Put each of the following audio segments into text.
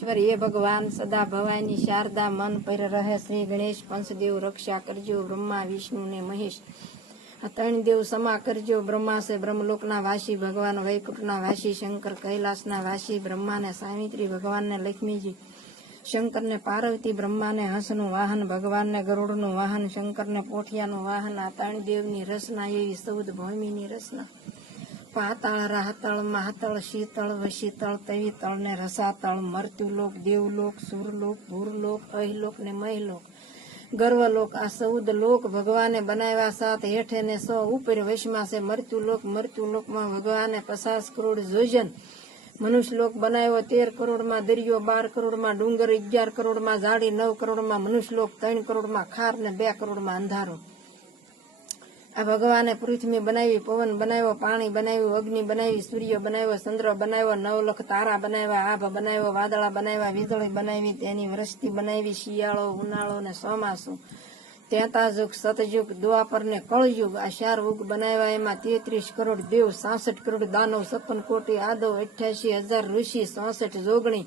ईश्वर ये भगवान सदा भवानी शारदा मन पर रहे श्री गणेश पंचदेव रक्षा करजो ब्रह्मा विष्णु ने महेश आ त्रण देव समा करजो ब्रह्मा से ब्रह्मलोकना वासी भगवान वैकुंठना वासी शंकर कैलासना वासी ब्रह्मा ने सावित्री भगवान ने लक्ष्मीजी शंकर ने पार्वती ब्रह्मा ने हंसनु वाहन भगवान ने गरुड़नु वाहन शंकर ने पोठियानु वाहन आ त्रण देवनी रचना एवी 14 भूमिनी रचना पाताळ राहतळ महातळ शीतळ वशीतळ तवितळ ने रसातळ मृत्युलोक देवलोक सुरलोक भूरलोक अहिलोक ने महीलोक गर्वलोक आ 14 लोक भगवाने बनाव्या 7 हेठे ने 100 ऊपर वशमा से मृत्युलोक में भगवाने 50 करोड़ योजन मनुष्य लोक बनाव्यो 13 करोड़ में दरियो 12 करोड़ में डूंगर 11 करोड़ में झाड़ी 9 करोड़ में मनुष्य लोक 3 करोड़ में खार ने 2 करोड़ में अंधारो आ भगवाने पृथ्वी बनावी पवन बनाव्यो पाणी बनाव्યું अग्नि बनावी सूर्य बनाव्યો चंद्र बनाव्યો 9 लाख तारा बनाव्યા આભ બનાવ્યો વાદળા બનાવ્યા વીજળી બનાવી તેની વૃષ્ટિ બનાવી શિયાળો ઉનાળો ને ચોમાસું ત્રેતાયુગ સતયુગ દ્વાપર ને કળયુગ આ 4 યુગ બનાવ્યા એમાં 33 કરોડ દેવ 66 કરોડ દાનવ 56 કોટી આદવ 88,000 ઋષિ 64 જોગણી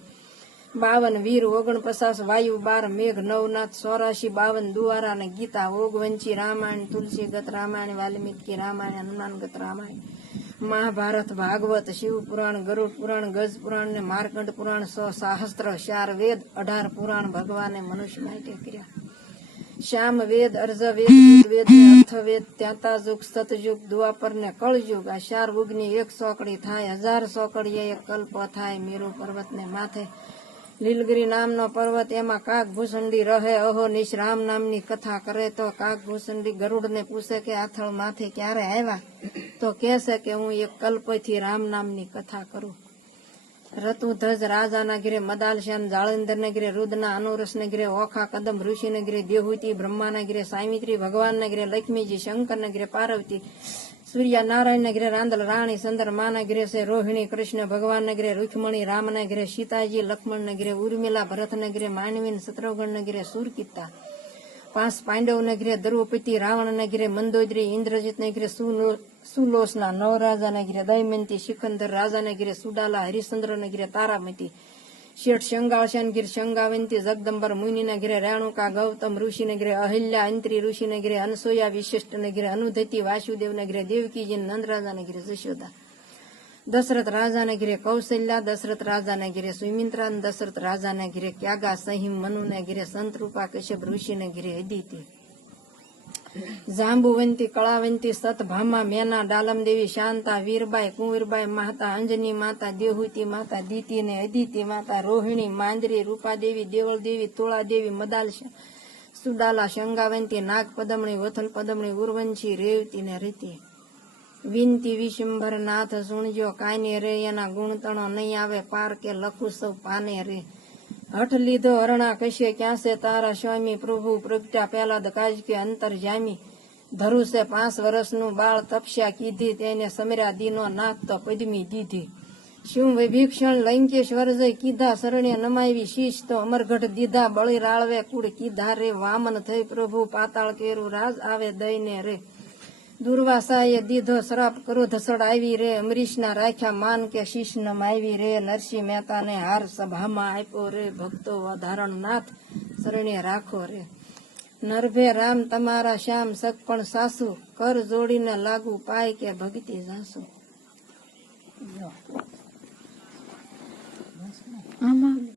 52 વીર 49 વાયુ 12 મેઘ નવનાથ 84 52 દુવારા ને ગીતા ઓગવંચી રામાયણ તુલસીગત રામાयण वाल्मीकि रामायण हनुमानगत रामायण महाभारत भागवत शिव पुराण गरुड़ पुराण गज पुराण ने मार्कंड पुराण 100 सहस्त्र 4 वेद 18 पुराण भगवाने मनुष्य माटे कर्या श्याम वेद अर्ज वेद वेद ने अर्थ वेद त्रेतायुग सतयुग द्वापर ने कलयुग आ 4 युगनी 1 सोकड़ी थाय 1000 सोकड़ी 1 कल्प थाय मेरु पर्वत ने माथे લીલગીરી નામનો પર્વત એમાં કાક ભૂસંડી રહે અહો નિશ રામ નામની કથા કરે તો કાક ભૂસંડી ગરુડને પૂછે કે આથળ માથે ક્યારે આવ્યા તો કહેશે કે હું એક કલ્પથી રામ નામની કથા કરું રતુધ્વજ રાજાના ઘરે મદાલશ્યામ જાળંધરને ઘરે રુદના અનુરસને ઘરે ઓખા કદમ ઋષિને ઘરે દેહૂતિ બ્રહ્માના ઘરે સાવિત્રી ભગવાનને ઘરે લક્ષ્મીજી શંકરને ઘરે પાર્વતી सूर्य नारायण ने घरे रांदल राणी चंद्रमा ने घरे से रोहिणी कृष्ण भगवान ने घरे रुक्मणी राम ने घरे सीताजी लक्ष्मण ने घरे उर्मिला भरत ने घरे मानवीन शत्रुघ्न ने घरे सूरकीता 5 पांडव ने घरे द्रौपदी रावण ने घरे मंदोदरी इंद्रजित ने घरे सुलोचना 9 राजा ने घरे दमयंती सिकंदर राजा ने घरे सुडाला हरिश्चंद्र ने घरे तारामती शेठ शंगाळशान गिर शंगावंती जगदंबर मुनि ने घरे रेणुका गौतम ऋषि ने घरे अहिल्या अंत्री ऋषि ने घरे अनसुया विशिष्ट ने घरे अनुधति वासुदेव ने घरे देवकी जी नंद राजा ने घरे जशोदा दशरथ राजा ने घरे कौशल्या दशरथ राजा ने घरे सुमित्रा दशरथ राजा ने घरे क्यागा सहिम मनु ने घरे संतरूपा कश्यप ऋषि ने घरे अदिति जांबुवंती कलावंती सतभामा मेना डालम देवी शांता वीरबाई कुंवरबाई माता अंजनी माता देहूती माता दीति ने अदिति माता रोहिणी मांदरी रूपा देवी देवल देवी तोला देवी मदाल सुडाला शंगावंती नाग पदमणी वथल पदमणी उर्वंशी रेवती ने रीति विनती विशंभर नाथ सुणजो काने रे एना गुणतणो नहीं आवे पार के लखु सौ पाने रे हठ लीधो हरणा कश्य क्या से तारा स्वामी प्रभु प्रगटा पहला दकाज के अंतर जामी धरु से 5 वर्षनु बाळ तपस्या कीधी तेने समर्या दीनो नाथ तो पद्मी दीधी शिव विभीषण लंकेश्वर जय कीधा शरण्य नमावी शीश तो अमरगढ़ दीधा बळी राळवे कूड़ कीधा रे वामन थई प्रभु पाताळ केरु राज आवे दईने रे दुर्वासाए दीधो श्राप क्रोध सड़ावी रे अमरीश ना राख्या मान के शीश नमावी रे नरसिंह मेहता ने हार सभा में आप्यो रे भक्तो वधारण नाथ शरण्य राखो रे नरभे राम तमारा श्याम सकपण सासु कर जोड़ी ने लागू पाय के भक्ति जासु